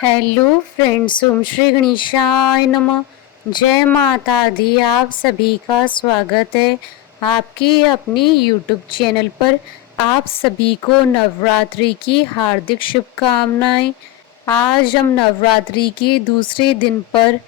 Hello friends, ओम श्री गणेशाय नमः। जय माता दी। आप सभी का स्वागत है आपके अपने यूट्यूब चैनल पर। आप सभी को नवरात्रि की हार्दिक शुभकामनाएं। आज हम नवरात्रि के दूसरे दिन पर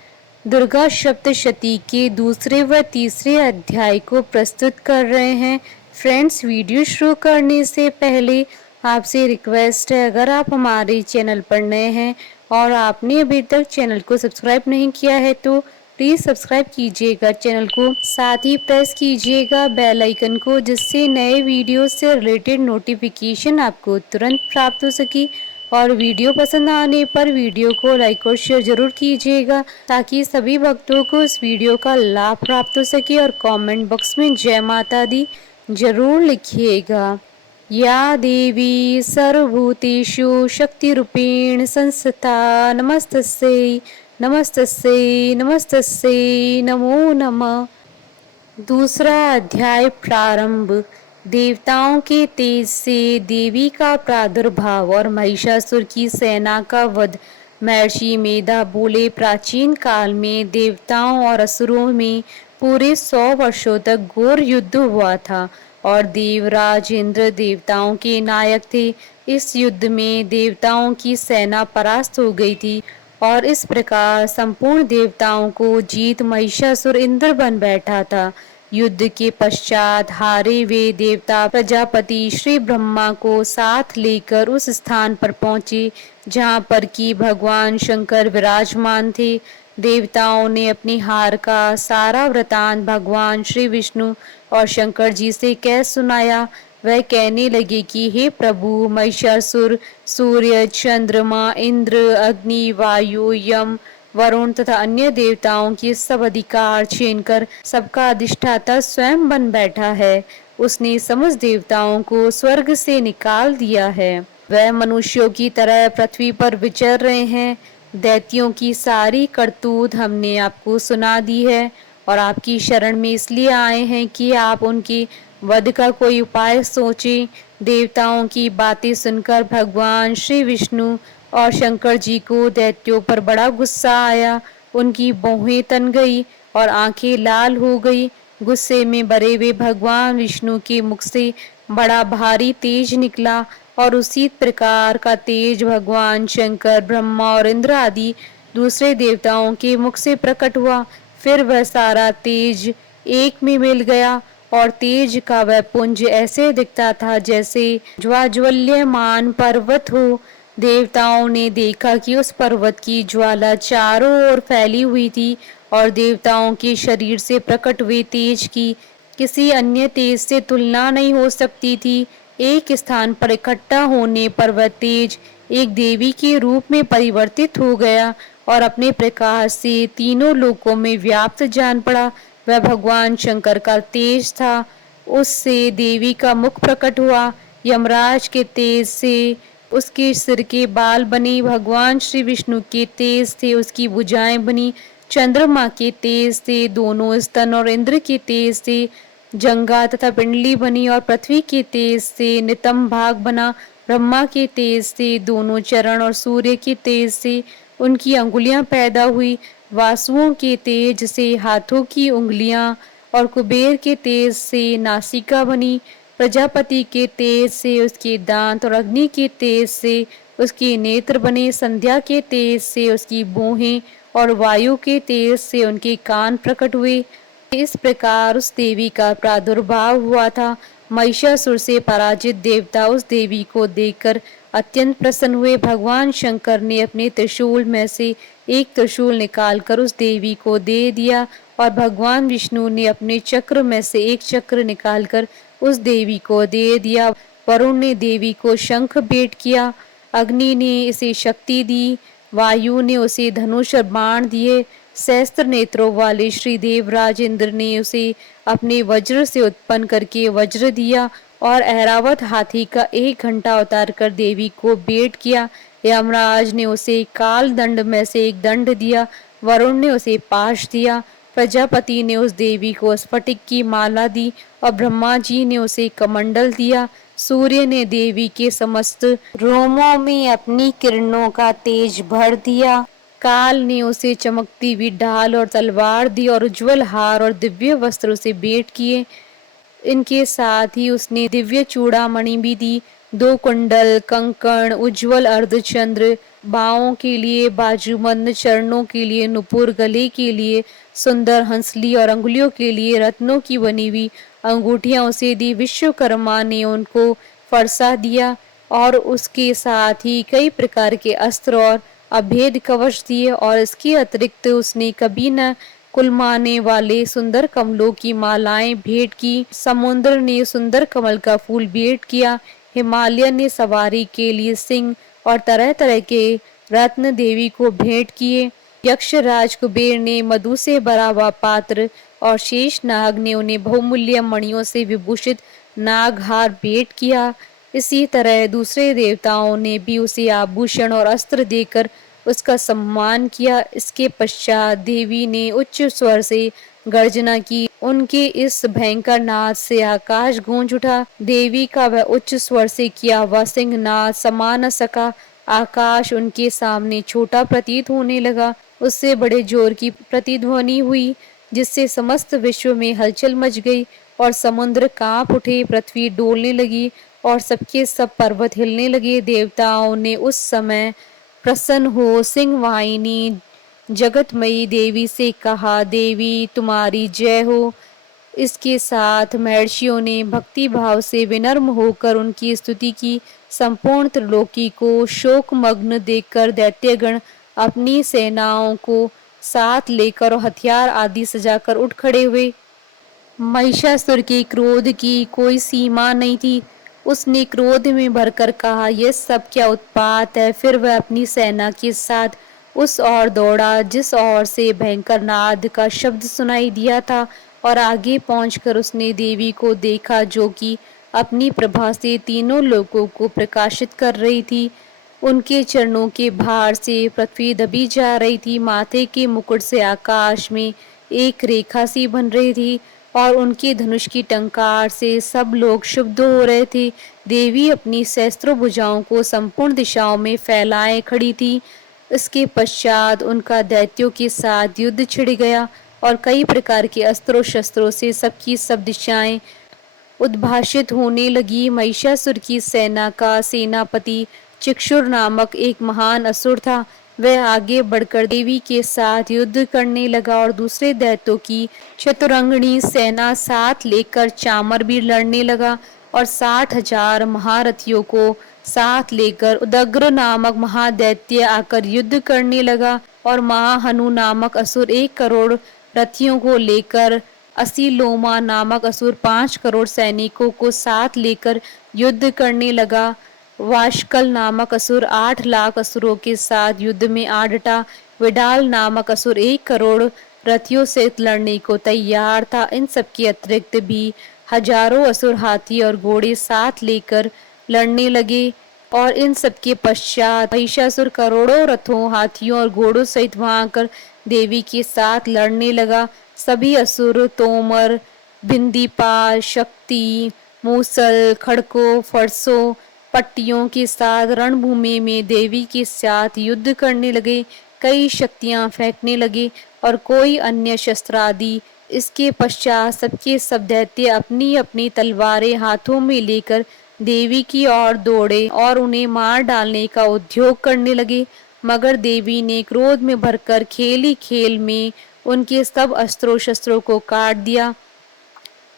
दुर्गा सप्तशती के दूसरे व तीसरे अध्याय को प्रस्तुत कर रहे हैं। फ्रेंड्स, वीडियो शुरू करने से पहले आपसे रिक्वेस्ट है, अगर आप हमारे चैनल पर नए हैं और आपने अभी तक चैनल को सब्सक्राइब नहीं किया है तो प्लीज़ सब्सक्राइब कीजिएगा चैनल को, साथ ही प्रेस कीजिएगा बेल आइकन को, जिससे नए वीडियो से रिलेटेड नोटिफिकेशन आपको तुरंत प्राप्त हो सके। और वीडियो पसंद आने पर वीडियो को लाइक और शेयर जरूर कीजिएगा, ताकि सभी भक्तों को इस वीडियो का लाभ प्राप्त हो सके। और कमेंट बॉक्स में जय माता दी जरूर लिखिएगा। या देवी सर्वभूतेषु शक्तिरूपेण संस्थिता नमस्तस्यै नमस्तस्यै नमस्तस्यै नमो नमः। दूसरा अध्याय प्रारंभ। देवताओं के तेज से देवी का प्रादुर्भाव और महिषासुर की सेना का वध। महर्षि मेधा बोले, प्राचीन काल में देवताओं और असुरों में पूरे 100 वर्षों तक घोर युद्ध हुआ था और देवराज इंद्र देवताओं के नायक थे। इस युद्ध में देवताओं की सेना परास्त हो गई थी और इस प्रकार संपूर्ण देवताओं को जीत महिषासुर इंद्र बन बैठा था। युद्ध के पश्चात हारे वे देवता प्रजापति श्री ब्रह्मा को साथ लेकर उस स्थान पर पहुंचे जहां पर कि भगवान शंकर विराजमान थे। देवताओं ने अपनी हार का सारा वृतांत भगवान श्री विष्णु और शंकर जी से कह सुनाया। वह कहने लगे कि हे प्रभु, महिषासुर सूर्य, चंद्रमा, इंद्र, अग्नि, वायु, यम, वरुण तथा अन्य देवताओं की सब अधिकार छीन कर सबका अधिष्ठाता स्वयं बन बैठा है। उसने समस्त देवताओं को स्वर्ग से निकाल दिया है। वह मनुष्यों की तरह पृथ्वी पर विचर रहे हैं। दैत्यों की सारी करतूत हमने आपको सुना दी है और आपकी शरण में इसलिए आए हैं कि आप उनके वध का कोई उपाय सोचें। देवताओं की बातें सुनकर भगवान श्री विष्णु और शंकर जी को दैत्यों पर बड़ा गुस्सा आया। उनकी भौहें तन गई और आंखें लाल हो गई। गुस्से में भरे हुए भगवान विष्णु के मुख से बड़ा भारी तेज निकला और उसी प्रकार का तेज भगवान शंकर, ब्रह्मा और इंद्र आदि दूसरे देवताओं के मुख से प्रकट हुआ। फिर वह सारा तेज एक में मिल गया और तेज का वह पुंज ऐसे दिखता था जैसे ज्वाज्वल्यमान पर्वत हो। देवताओं ने देखा कि उस पर्वत की ज्वाला चारों ओर फैली हुई थी और देवताओं के शरीर से प्रकट हुए तेज की किसी अन्य तेज से तुलना नहीं हो सकती थी। एक स्थान पर इकट्ठा होने पर वह तेज एक देवी के रूप में परिवर्तित हो गया और अपने प्रकाश से तीनों लोकों में व्याप्त जान पड़ा। वह भगवान शंकर का तेज था। उससे देवी का मुख प्रकट हुआ। यमराज के तेज से उसके सिर के बाल बने। भगवान श्री विष्णु के तेज से उसकी भुजाएं बनी। चंद्रमा के तेज से दोनों स्तन और इंद्र के तेज से जंगा तथा पिंडली बनी और पृथ्वी के तेज से नितंब भाग बना। ब्रह्मा के तेज से दोनों चरण और सूर्य के तेज से उनकी अंगुलियां पैदा हुई। वासुओं के तेज से हाथों की उंगलियां और कुबेर के तेज से नासिका बनी। प्रजापति के तेज से उसके दांत और अग्नि के तेज से उसके नेत्र बने। संध्या के तेज से उसकी भौहें और वायु के तेज से उनके कान प्रकट हुए। इस प्रकार उस देवी का प्रादुर्भाव हुआ था। महिषासुर से पराजित देवता उस देवी को देखकर अत्यंत प्रसन्न हुए। भगवान शंकर ने अपने त्रिशूल में से एक त्रिशूल निकालकर उस देवी को दे दिया और भगवान विष्णु ने अपने चक्र में से एक चक्र निकालकर उस देवी को दे दिया। वरुण ने देवी को शंख भेंट किया। अग्नि ने इसे शक्ति दी। वायु ने उसे धनुष और बाण दिए। सहस्त्र नेत्रों वाले श्री देवराज इंद्र ने उसे अपने वज्र से उत्पन्न करके वज्र दिया और ऐरावत हाथी का 1 घंटा उतार कर देवी को भेंट किया। यमराज ने उसे काल दंड में से एक दंड दिया। वरुण ने उसे पाश दिया। प्रजापति ने उस देवी को स्फटिक की माला दी और ब्रह्मा जी ने उसे कमंडल दिया। सूर्य ने देवी के समस्त रोमों में अपनी किरणों का तेज भर दिया। काल ने उसे चमकती हुई ढाल और तलवार दी और उज्जवल हार और दिव्य वस्त्रों से भेंट किए। इनके साथ ही उसने दिव्य चूड़ामणि भी दी, 2 कुंडल, कंकण, उज्जवल अर्धचंद्र, बाहों के लिए बाजूबंद, चरणों के लिए नुपुर, गले के लिए सुंदर हंसली और अंगुलियों के लिए रत्नों की बनी हुई अंगूठियां उसे दी। विश्वकर्मा ने उनको फरसा दिया और उसके साथ ही कई प्रकार के अस्त्र और अभेद कवच दिए और इसके अतिरिक्त उसने कभी न कुलमाने वाले सुंदर कमलों की मालाएं भेंट की। समुद्र ने सुंदर कमल का फूल भेंट किया। हिमालय ने सवारी के लिए सिंह और तरह तरह के रत्न देवी को भेंट किए। यक्षराज कुबेर ने मधु से भरा हुआ पात्र और शेष नाग ने उन्हें बहुमूल्य मणियों से विभूषित नागहार भेंट किया। इसी तरह दूसरे देवताओं ने भी उसे आभूषण और अस्त्र देकर उसका सम्मान किया। इसके पश्चात देवी ने उच्च स्वर से गर्जना की। उनके इस भयंकर नाद से आकाश गूंज उठा। देवी का वह उच्च स्वर से किया हुआ सिंहनाद समा न सका। आकाश उनके सामने छोटा प्रतीत होने लगा। उससे बड़े जोर की प्रतिध्वनि हुई जिससे समस्त विश्व में हलचल मच गई और समुद्र कांप उठे, पृथ्वी डोलने लगी और सबके सब पर्वत हिलने लगे। देवताओं ने उस समय प्रसन्न हो सिंहवाहिनी जगतमयी देवी से कहा, देवी तुम्हारी जय हो। इसके साथ महर्षियों ने भक्ति भाव से विनम्र होकर उनकी स्तुति की। संपूर्ण त्रिलोकी को शोकमग्न देखकर दैत्यगण अपनी सेनाओं को साथ लेकर और हथियार आदि सजाकर उठ खड़े हुए। महिषासुर के क्रोध की कोई सीमा नहीं थी। उसने क्रोध में भरकर कहा, यह सब क्या उत्पात है। फिर वह अपनी सेना के साथ उस ओर दौड़ा जिस ओर से भयंकर नाद का शब्द सुनाई दिया था और आगे पहुंचकर उसने देवी को देखा जो कि अपनी प्रभा से तीनों लोकों को प्रकाशित कर रही थी। उनके चरणों के भार से पृथ्वी दबी जा रही थी। माथे के मुकुट से आकाश में एक रेखा सी बन रही थी और उनके धनुष की टंकार से सब लोग शुद्ध हो रहे थे। देवी अपनी सहस्त्रों भुजाओं को संपूर्ण दिशाओं में फैलाए खड़ी थी। इसके पश्चात उनका दैत्यों के साथ युद्ध छिड़ गया और कई प्रकार के अस्त्रों शस्त्रों से सबकी सब दिशाएं उद्भाषित होने लगी। महिषासुर की सेना का सेनापति चिक्षुर नामक एक महान असुर था। वह आगे बढ़कर देवी के साथ युद्ध करने लगा और दूसरे दैत्यों की चतुरंगणी सेना साथ लेकर चामर भी लड़ने लगा और 60,000 महारथियों को साथ लेकर उदग्र नामक महादैत्य आकर युद्ध करने लगा और महाहनु नामक असुर 1 करोड़ रथियों को लेकर असीलोमा नामक असुर 5 करोड़ सैनिकों को साथ लेकर युद्ध करने लगा। वाशकल नामक असुर 8 लाख असुरों के साथ युद्ध में आ डटा। विडाल नामक असुर 1 करोड़ रथियों से लड़ने को तैयार था। इन सबके अतिरिक्त भी हजारों असुर हाथी और घोड़े साथ लेकर लड़ने लगे और इन सबके पश्चात महिषासुर करोड़ों रथों, हाथियों और घोड़ों सहित वहां आकर देवी के साथ लड़ने लगा। सभी असुर तोमर, बिंदीपाल, शक्ति, मूसल, खड़कों, फरसों, पट्टियों के साथ रणभूमि में देवी के साथ युद्ध करने लगे। कई शक्तियां फेंकने लगे और कोई अन्य शस्त्र आदि। इसके पश्चात सबके सब दैत्य अपनी अपनी तलवारें हाथों में लेकर देवी की ओर दौड़े और उन्हें मार डालने का उद्योग करने लगे। मगर देवी ने क्रोध में भरकर खेल ही खेल में उनके सब अस्त्रों शस्त्रों को काट दिया।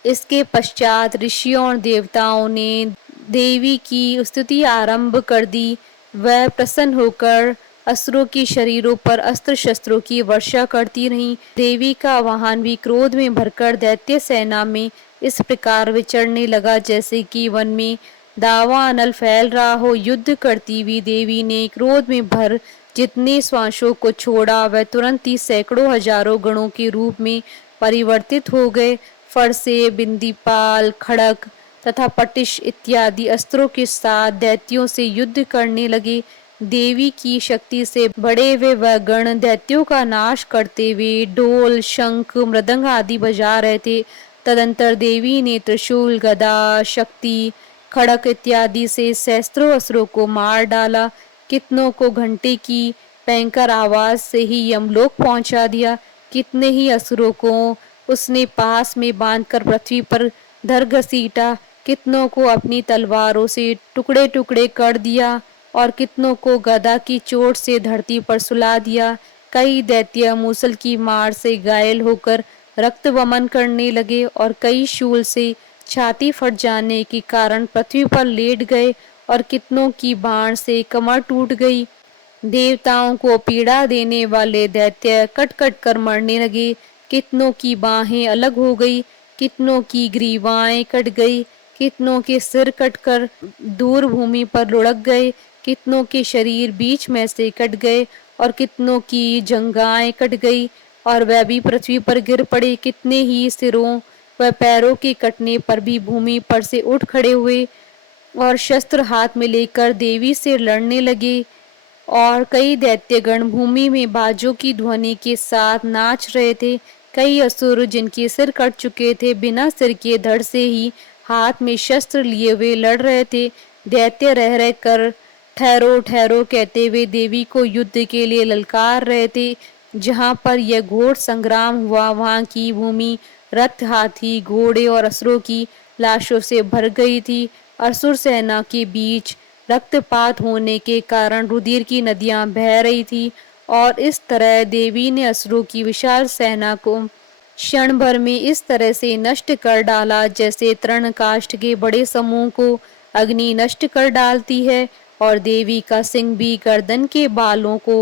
इसके पश्चात ऋषियों और देवताओं ने देवी की स्तुति आरंभ कर दी। वह प्रसन्न होकर असुरों के शरीरों पर अस्त्र शस्त्रों की वर्षा करती रहीं। देवी का वाहन भी क्रोध में भरकर दैत्य सेना में इस प्रकार विचरने लगा जैसे कि वन में दावा अनल फैल रहा हो। युद्ध करती हुई देवी ने क्रोध में भर जितने श्वासों को छोड़ा वह तुरंत ही सैकड़ों हजारों गणों के रूप में परिवर्तित हो गए। फरसे, बिंदीपाल, खड़क तथा पटिश इत्यादि अस्त्रों के साथ दैत्यों से युद्ध करने लगे। देवी की शक्ति से बड़े हुए वह गण दैत्यों का नाश करते हुए ढोल, शंख, मृदंग आदि बजा रहे थे। तदंतर देवी ने त्रिशूल, गदा, शक्ति, खड़क इत्यादि से सहस्त्रों असुरों को मार डाला। कितनों को घंटे की भयंकर आवाज से ही यमलोक पहुंचा दिया। कितने ही असुरों को उसने पास में बांधकर पृथ्वी पर धर घसीटा। कितनों को अपनी तलवारों से टुकड़े टुकड़े कर दिया और कितनों को गदा की चोट से धरती पर सुला दिया। कई दैत्य मूसल की मार से घायल होकर रक्त वमन करने लगे और कई शूल से छाती फट जाने के कारण पृथ्वी पर लेट गए और कितनों की बाण से कमर टूट गई। देवताओं को पीड़ा देने वाले दैत्य कट कट कर मरने लगे। कितनों की बाहें अलग हो गई, कितनों की ग्रीवाएं कट गई, कितनों के सिर कटकर दूर भूमि पर लुढ़क गए, कितनों के शरीर बीच में से कट गए और कितनों की जंघाएं कट गई और वह भी पृथ्वी पर गिर पड़े। कितने ही सिरों व पैरों के कटने पर भी भूमि पर से उठ खड़े हुए और शस्त्र हाथ में लेकर देवी से लड़ने लगे। और कई दैत्यगण भूमि में बाजों की ध्वनि के साथ नाच रहे थे। कई असुर जिनके सिर कट चुके थे बिना सिर के धड़ से ही हाथ में शस्त्र लिए हुए लड़ रहे थे। दैत्य रह रह कर ठहरो ठहरो कहते हुए देवी को युद्ध के लिए ललकार रहे थे। जहाँ पर यह घोर संग्राम हुआ वहाँ की भूमि रथ, हाथी, घोड़े और असुरों की लाशों से भर गई थी। असुर सेना के बीच रक्तपात होने के कारण रुधिर की नदियां बह रही थी और इस तरह देवी ने असुरों की विशाल सेना को क्षण भर में इस तरह से नष्ट कर डाला जैसे तृणकाष्ठ के बड़े समूह को अग्नि नष्ट कर डालती है। और देवी का सिंह भी गर्दन के बालों को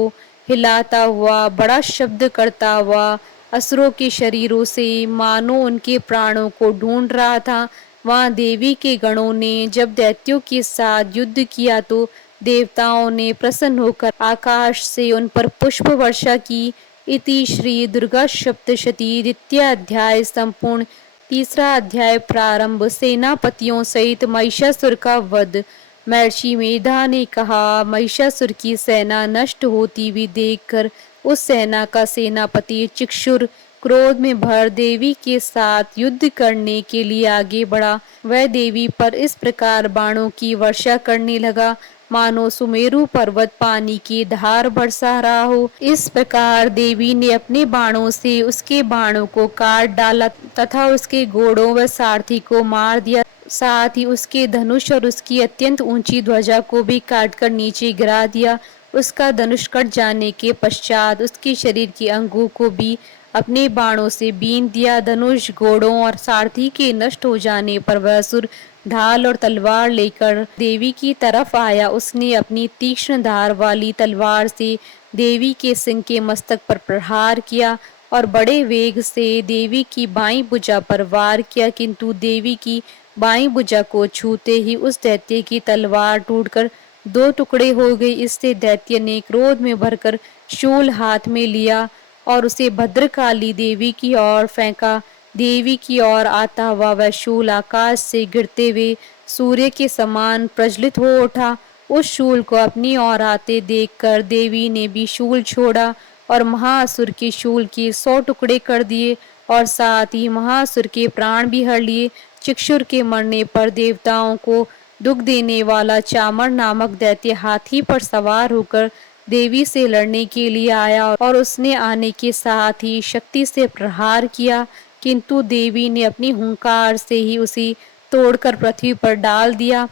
हिलाता हुआ बड़ा शब्द करता हुआ असुरों के शरीरों से मानो उनके प्राणों को ढूंढ रहा था। वहां देवी के गणों ने जब दैत्यों के साथ युद्ध किया तो देवताओं ने प्रसन्न होकर आकाश से उन पर पुष्प वर्षा की। इति श्री दुर्गा सप्तशती द्वितीय अध्याय संपूर्ण। तीसरा अध्याय प्रारंभ। सेनापतियों सहित महिषासुर का वध। महर्षि मेधा ने कहा, महिषासुर की सेना नष्ट होती हुई देखकर उस सेना का सेनापति चिक्षुर क्रोध में भर देवी के साथ युद्ध करने के लिए आगे बढ़ा। वह देवी पर इस प्रकार बाणों की वर्षा करने लगा मानो सुमेरु पर्वत पानी की धार बरसा रहा हो। इस प्रकार देवी ने अपने बाणों से उसके बाणों को काट डाला तथा उसके घोड़ों व सारथी को मार दिया। साथ ही उसके धनुष और उसकी अत्यंत ऊंची ध्वजा को भी काटकर नीचे गिरा दिया। उसका धनुष कट जाने के पश्चात उसके शरीर के अंगों को भी अपने बाणों से बीन दिया। धनुष, घोड़ों और सारथी के नष्ट हो जाने पर वह असुर ढाल और तलवार लेकर देवी की तरफ आया। उसने अपनी तीक्ष्ण धार वाली तलवार से देवी के सिंह के मस्तक पर प्रहार किया और बड़े वेग से देवी की बाईं भुजा पर वार किया, किंतु देवी की बाईं भुजा को छूते ही उस दैत्य की तलवार टूटकर दो टुकड़े हो गई। इससे दैत्य ने क्रोध में भरकर शूल हाथ में लिया और उसे भद्रकाली देवी की ओर फेंका। देवी की ओर आता हुआ वह शूल आकाश से गिरते हुए सूर्य के समान प्रज्वलित हो उठा। उस शूल को अपनी ओर आते देखकर देवी ने भी शूल छोड़ा और महाअसुर के शूल के 100 टुकड़े कर दिए और साथ ही महाअसुर के प्राण भी हर लिए। चिक्षुर के मरने पर देवताओं को दुख देने वाला चामर नामक दैत्य हाथी पर सवार होकर देवी से लड़ने के लिए आया और उसने आने के साथ ही शक्ति से प्रहार किया, किंतु देवी ने अपनी हुंकार से ही उसे तोड़कर पृथ्वी पर डाल दिया।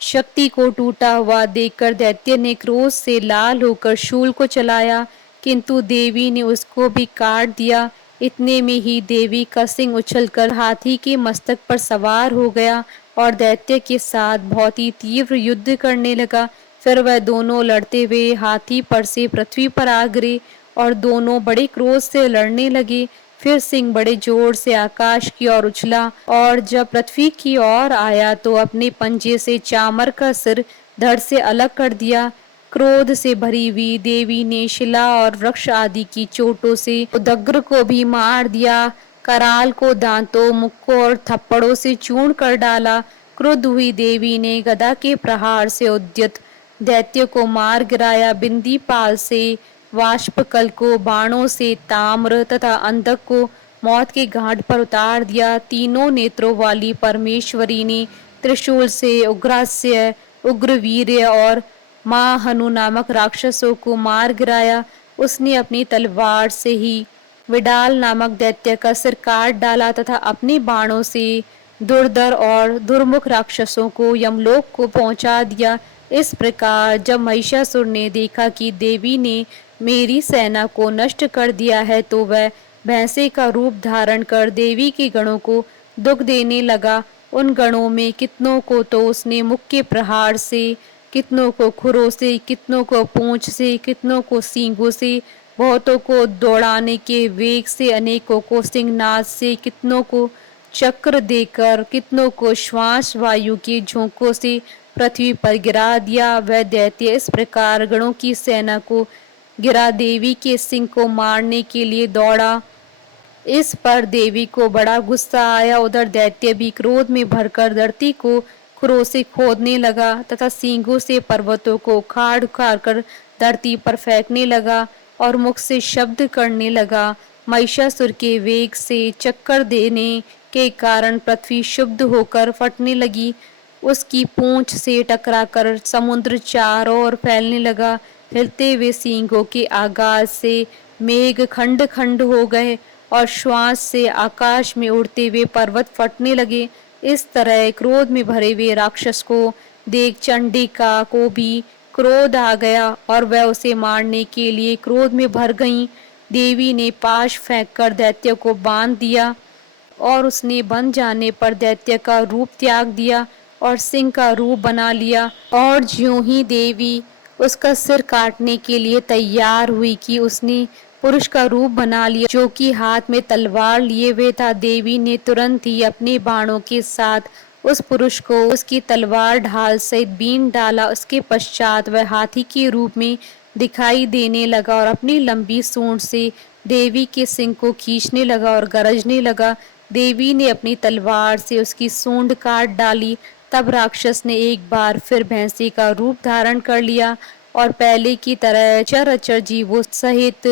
शक्ति को टूटा हुआ देखकर दैत्य ने क्रोध से लाल होकर शूल को चलाया, किंतु देवी ने उसको भी काट दिया। इतने में ही देवी का सिंह उछलकर हाथी के मस्तक पर सवार हो गया और दैत्य के साथ बहुत ही तीव्र युद्ध करने लगा। फिर वह दोनों लड़ते हुए हाथी पर से पृथ्वी पर आ गिरे और दोनों बड़े क्रोध से लड़ने लगे। फिर सिंह बड़े जोर से आकाश की ओर उछला और जब पृथ्वी की ओर आया तो अपने पंजे से चामर का सिर धड़ से अलग कर दिया। क्रोध से भरी हुई देवी ने शिला और वृक्ष आदि की चोटों से उदग्र को भी मार दिया। कराल को दांतों, मुक्कों और थप्पड़ों से चूर्ण कर डाला। क्रुद्ध हुई देवी ने गदा के प्रहार से उद्यत दैत्य को मार गिराया। बिंदी पाल से वाष्पकल को बाणों से ताम्र तथा अंधक को मौत के घाट पर उतार दिया। तीनों नेत्रों वाली परमेश्वरी ने त्रिशूल से उग्रास्य, उग्रवीर्य और महाहनु नामक राक्षसों को मार गिराया। उसने अपनी तलवार से ही विडाल नामक दैत्य का सिर काट डाला तथा अपने बाणों से दुर्धर और दुर्मुख राक्षसों को यमलोक को पहुंचा दिया। इस प्रकार जब महिषासुर ने देखा कि देवी ने मेरी सेना को नष्ट कर दिया है, तो वह भैंसे का रूप धारण कर देवी के गणों को दुख देने लगा। उन गणों में कितनों को तो उसने मुख के प्रहार से, कितनों को खुरों से, कितनों को पूंछ से, कितनों को सींगों से, बहुतों को दौड़ाने के वेग से, अनेकों को सिंहनाद से, कितनों को चक्र देकर, कितनों को श्वास वायु के झोंकों से पृथ्वी पर गिरा दिया। वह दैत्य इस प्रकार गणों की सेना को गिरा देवी के सिंह को मारने के लिए दौड़ा। इस पर देवी को बड़ा गुस्सा आया। उधर दैत्य भी क्रोध में भरकर धरती को खुरों से खोदने लगा तथा सींगों से पर्वतों को उखाड़ उखाड़ कर धरती पर फेंकने लगा और मुख से शब्द करने लगा। महिषासुर के वेग से चक्कर देने के कारण पृथ्वी शुद्ध होकर फटने लगी। उसकी पूंछ से टकराकर समुद्र चारों ओर फैलने लगा। हिलते हुए सींगों के आगाज से मेघ खंड खंड हो गए और श्वास से आकाश में उड़ते हुए पर्वत फटने लगे। इस तरह क्रोध में भरे हुए राक्षस को देख चंडिका को भी क्रोध आ गया और वह उसे मारने के लिए क्रोध में भर गईं। देवी ने पाश फेंककर दैत्य को बांध दिया और उसने बन जाने पर दैत्य का रूप त्याग दिया और सिंह का रूप बना लिया। और ज्यों ही देवी उसका सिर काटने के लिए तैयार हुई कि उसने पुरुष का रूप बना लिया, जो कि हाथ में तलवार लिए हुए था। देवी ने तुरंत ही अपने बाणों के साथ उस पुरुष को उसकी तलवार ढाल सहित बीन डाला। उसके पश्चात वह हाथी के रूप में दिखाई देने लगा और अपनी लंबी सूंड से देवी के सिंह को खींचने लगा और गरजने लगा। देवी ने अपनी तलवार से उसकी सूंड काट डाली। तब राक्षस ने एक बार फिर भैंसे का रूप धारण कर लिया और पहले की तरह चराचर जीवों सहित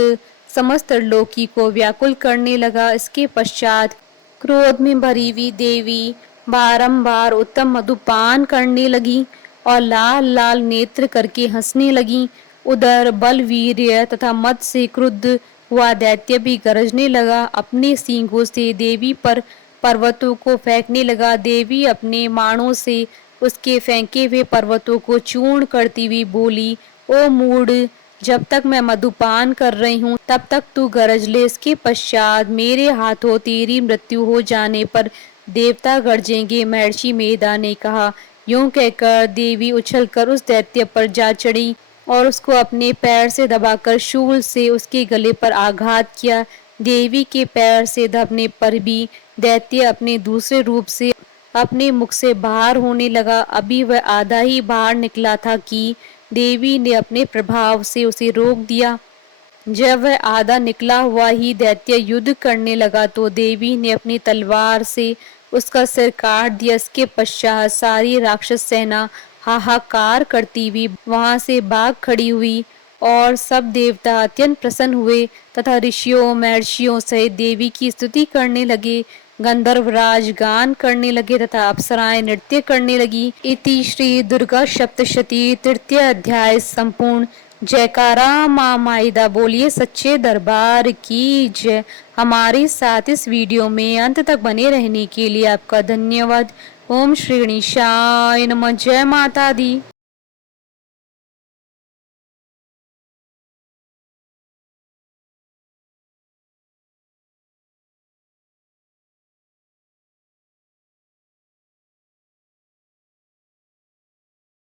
समस्त लोकी को व्याकुल करने लगा। इसके पश्चात क्रोध में भरी हुई देवी बारंबार उत्तम मधुपान करने लगी और लाल लाल नेत्र करके हंसने लगी। उधर बलवीर्य तथा मद से क्रुद्ध हुआ दैत्य भी गरजने लगा। अपने सींगों से देवी पर पर्वतों को फेंकने लगा। देवी अपने बाणों से उसके फेंके हुए पर्वतों को चूर्ण करती हुई बोली, ओ मूढ़, जब तक मैं मधुपान कर रही हूँ तब तक तू गरज ले। इसके पश्चात मेरे हाथों तेरी मृत्यु हो जाने पर देवता गरजेंगे। महर्षि मेधा ने कहा। यूं कहकर देवी उछलकर उस दैत्य पर जा चढ़ी और उसको अपने पैर से दबाकर शूल से उसके गले पर आघात किया। देवी के पैर से दबने पर भी दैत्य अपने दूसरे रूप से अपने मुख से बाहर होने लगा। अभी वह आधा ही बाहर निकला था कि देवी ने अपने प्रभाव से उसे रोक दिया। जब वह आधा निकला हुआ ही दैत्य युद्ध करने लगा तो देवी ने अपनी तलवार से उसका सिर काट दिया। इसके पश्चात सारी राक्षस सेना हाहाकार करती हुई वहां से भाग खड़ी हुई और सब देवता अत्यंत प्रसन्न हुए तथा ऋषियों महर्षियों सहित देवी की स्तुति करने लगे। गंधर्वराज गान करने लगे तथा अप्सराएं नृत्य करने लगी। इति श्री दुर्गा सप्तशती तृतीय अध्याय संपूर्ण। जयकारा माँ माइदा बोलिए सच्चे दरबार की जय। हमारे साथ इस वीडियो में अंत तक बने रहने के लिए आपका धन्यवाद। ओम श्री गणेशाय नमः। जय माता दी।